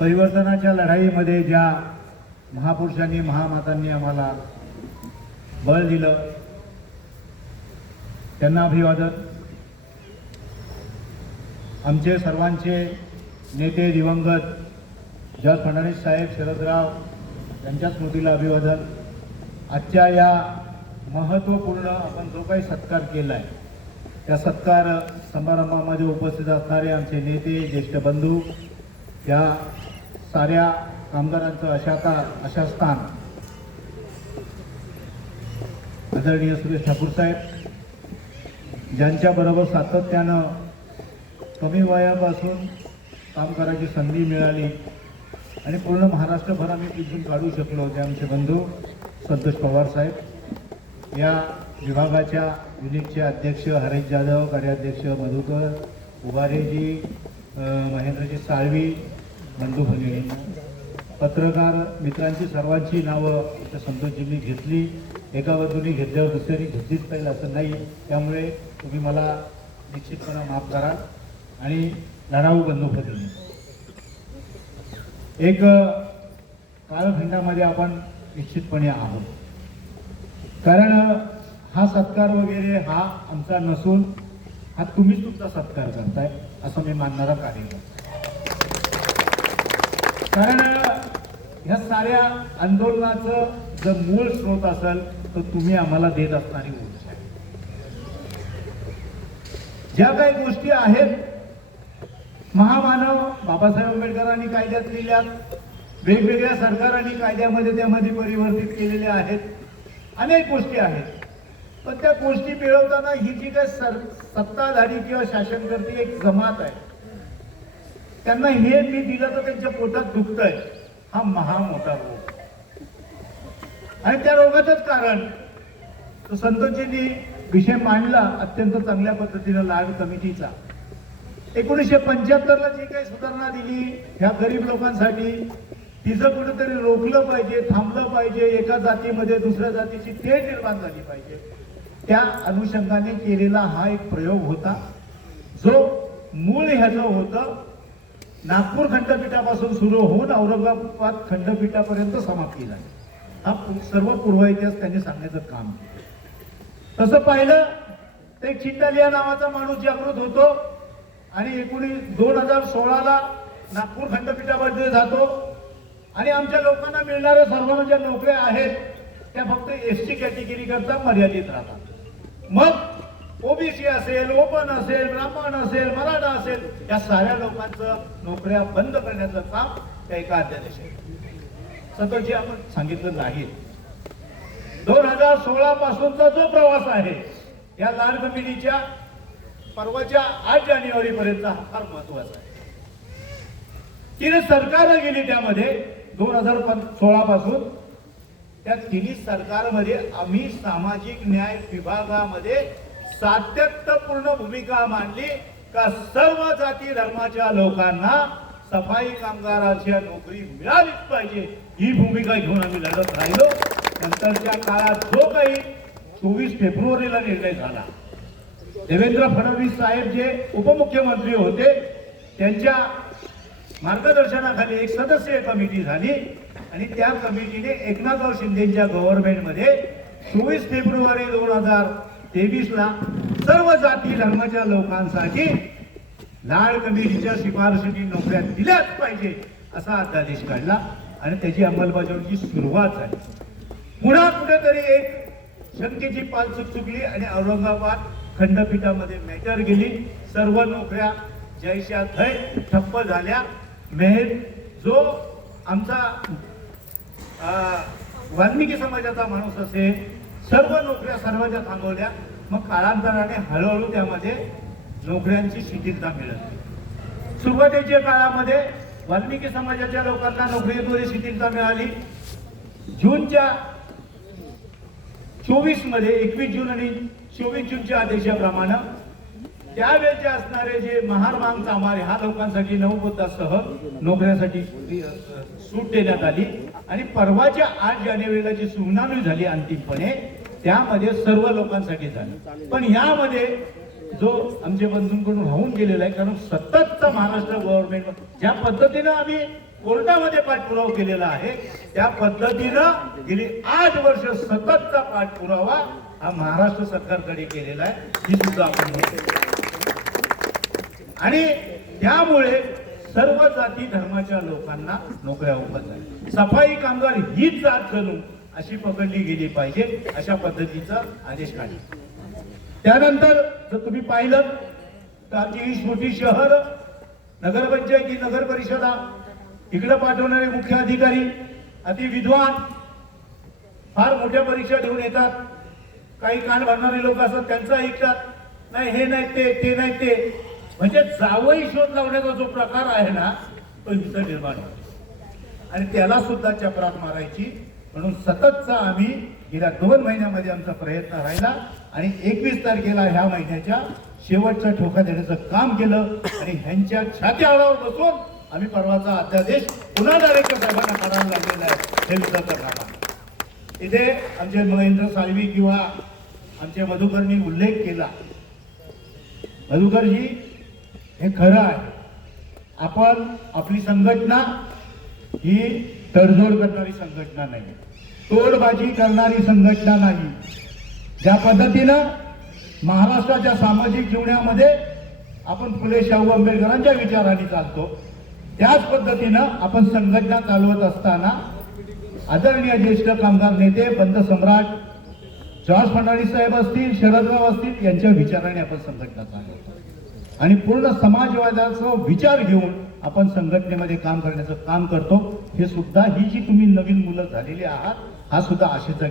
परिवर्तनाच्या लढाईमध्ये ज्या महापुरुषांनी महामातांनी आम्हाला बळ दिलं त्यांना अभिवादन. आमचे सर्वांचे नेते दिवंगत जॉर्ज फडणवीस साहेब, शरदराव यांच्या स्मृतीला अभिवादन. आजच्या या महत्त्वपूर्ण आपण जो काही सत्कार केला आहे त्या सत्कार समारंभामध्ये उपस्थित असणारे आमचे नेते, ज्येष्ठ बंधू, या साऱ्या कामगारांचं अशास्थान आदरणीय सुरेश ठाकूर साहेब, ज्यांच्याबरोबर सातत्यानं कमी वयापासून काम करायची संधी मिळाली आणि पूर्ण महाराष्ट्रभर आम्ही पिंजून काढू शकलो ते आमचे बंधू संतोष पवार साहेब, या विभागाच्या युनिटचे अध्यक्ष हरेश जाधव, कार्याध्यक्ष मधुकर उभारेजी, महेंद्रजी साळवी, बंधू भगिनी, पत्रकार मित्रांची सर्वांची नावं इथं संतोषजींनी घेतली. एका बाजूने घेतल्यावर दुसऱ्याने घेतलीच पाहिजे असं नाही, त्यामुळे तुम्ही मला निश्चितपणे माफ करा. आणि लढाऊ बंधू भगिनी, एक कालखंडामध्ये आपण निश्चितपणे आहोत, कारण हा सत्कार वगैरे हा आमचा नसून हा तुम्हीच तुमचा सत्कार करताय असं मी मानणारा कार्यक्रम. कारण ह्या साऱ्या आंदोलनाचं जर मूळ स्रोत असेल तर तुम्ही आम्हाला देत असणारी ऊर्जा आहे. ज्या काही गोष्टी आहेत महामानव बाबासाहेब आंबेडकरांनी कायद्यात लिहिल्या, वेगवेगळ्या सरकारांनी कायद्यामध्ये त्यामध्ये परिवर्तित केलेल्या आहेत, अनेक गोष्टी आहेत. पण त्या गोष्टी मिळवताना ही जी काही सत्ताधारी किंवा शासनकर्ती एक जमात आहे, त्यांना हे मी दिलं तर त्यांच्या पोटात दुखतंय, हा मोठा रोग. आणि त्या रोगाचंच कारण संतोषजींनी विषय मांडला अत्यंत चांगल्या पद्धतीनं लाड कमिटीचा. 1975ला जी काही सुधारणा दिली ह्या गरीब लोकांसाठी, तिचं कुठेतरी रोखलं पाहिजे, थांबलं पाहिजे. एका जातीमध्ये दुसऱ्या जातीची तेढ निर्माण झाली पाहिजे, त्या अनुषंगाने केलेला हा एक प्रयोग होता, जो मूळ ह्याचं होतं नागपूर खंडपीठापासून सुरू होऊन औरंगाबाद खंडपीठापर्यंत समाप्ती झाली. हा सर्व पूर्व इतिहास त्यांनी सांगण्याचं काम केलं. तसं पाहिलं तर एक चिंडालिया नावाचा माणूस जागृत होतो आणि 2016ला नागपूर खंडपीठामध्ये जातो आणि आमच्या लोकांना मिळणाऱ्या सर्वांना ज्या नोकऱ्या आहेत त्या फक्त एसटी कॅटेगरी करता मर्यादित राहतात. मग ओबीसी असेल, ओपन असेल, ब्राह्मण असेल, मराठा असेल, या साऱ्या लोकांचं नोकऱ्या बंद करण्याचं काम त्या एका अध्यादेशात संतोषजी आपण सांगितलं नाही. 2016 पासूनचा जो प्रवास आहे या लाड कमिटीच्या परवाच्या 8 जानेवारी पर्यंत फार महत्वाचा आहे. तिने सरकारं गेली त्यामध्ये 2016 पासून त्या तिन्ही सरकारमध्ये आम्ही सामाजिक न्याय विभागामध्ये सातत्यपूर्ण भूमिका मांडली का सर्व जाती धर्माच्या लोकांना सफाई कामगारांच्या नोकरी मिळालीच पाहिजे, ही भूमिका घेऊन आम्ही लढत राहिलो. नंतरच्या काळात जो काही 24 फेब्रुवारीला निर्णय झाला, देवेंद्र फडणवीस साहेब जे उपमुख्यमंत्री होते त्यांच्या मार्गदर्शनाखाली एक सदस्यीय कमिटी झाली आणि त्या कमिटीने एकनाथराव शिंदेच्या गव्हर्नमेंटमध्ये 24 फेब्रुवारी 2023ला सर्व जाती धर्माच्या लोकांसाठी लाड कमिटीच्या शिफारशीने नोकऱ्या दिल्याच पाहिजे असा अध्यादेश काढला आणि त्याची अंमलबजावणीची सुरुवात झाली. पुन्हा कुठेतरी एक शंकेची पाल चुकली आणि औरंगाबाद खंडपीठामध्ये मॅटर गेली. सर्व नोकऱ्या जैशा थय ठप्प झाल्या. मेहर जो आमचा वाल्मिकी समाजाचा माणूस असेल, सर्व नोकऱ्या सर्वांच्या थांबवल्या. मग काळांतराने हळूहळू त्यामध्ये नोकऱ्यांची शिथिलता मिळाली. सुरुवातीच्या काळामध्ये वाल्मिकी समाजाच्या लोकांना नोकरीमध्ये शिथिलता मिळाली. जूनच्या 24 मध्ये 21 जून आणि 24 जूनच्या आदेशाप्रमाणे त्यावेळेचे असणारे जे महारमांग कामारे ह्या लोकांसाठी 9 तासासह नोकऱ्यासाठी सूट देण्यात आली आणि परवाच्या 8 जानेवारीला जी सुनावणी झाली अंतिमपणे त्यामध्ये सर्व लोकांसाठी झाली. पण यामध्ये जो आमच्या बंधूंकडून राहून गेलेला आहे, कारण सततचा महाराष्ट्र गव्हर्नमेंट ज्या पद्धतीनं आम्ही कोर्टामध्ये पाठपुरावा केलेला आहे. त्या पद्धतीनं गेली 8 वर्ष सततचा पाठपुरावा हा महाराष्ट्र सरकारकडे केलेला आहे, ही सुद्धा आपण म्हणतो. आणि त्यामुळे सर्व जाती धर्माच्या लोकांना नोकऱ्या उपलब्ध आहेत. सफाई कामगार हीच जात जणू अशी पकडली गेली पाहिजे, अशा पद्धतीचा आदेश काढला. त्यानंतर जर तुम्ही पाहिलं तर आमची ही छोटी शहर, नगरपंचायती, नगर परिषदा इकडे पाठवणारे मुख्य अधिकारी अति विद्वान, फार मोठ्या परीक्षा देऊन येतात. काही कान भरणारे लोक असतात, त्यांचं ऐकतात. नाही हे नाही ते नाही ते, म्हणजे जावई शोध लावण्याचा जो प्रकार आहे ना, तो इथं निर्माण होतो आणि त्याला सुद्धा चपराक मारायची. म्हणून सततचा आम्ही गेल्या 2 महिन्यामध्ये आमचा प्रयत्न राहिला आणि 21 तारखेला ह्या महिन्याच्या शेवटचा ठोका देण्याचं काम केलं आणि ह्यांच्या छात्यावर बसून आम्ही परवाचा अध्यादेश पुन्हा डायरेक्टर साहेबांना करायला लागलेला आहे. हे विचार करणार इथे आमचे महेंद्र साळवी किंवा आमचे मधुकरनी उल्लेख केला. मधुकरजी, हे खरं आहे, आपण आपली संघटना ही तडजोड करणारी संघटना नाही, तोडबाजी करणारी संघटना नाही. ज्या पद्धतीनं महाराष्ट्राच्या सामाजिक जीवनामध्ये आपण फुले शाहू आंबेडकरांच्या विचारांनी चालतो, त्याच पद्धतीनं आपण संघटना चालवत असताना आदरणीय ज्येष्ठ कामगार नेते, पंत सम्राट जॉर्ज फर्नांडिस साहेब असतील, शरदराव असतील, यांच्या विचाराने आपण संघटना चालवतो आणि पूर्ण समाजवादाचा विचार घेऊन आपण संघटनेमध्ये काम करण्याचं काम करतो. हे सुद्धा ही जी तुम्ही नवीन मुलं झालेली आहात, हा सुद्धा आशेचा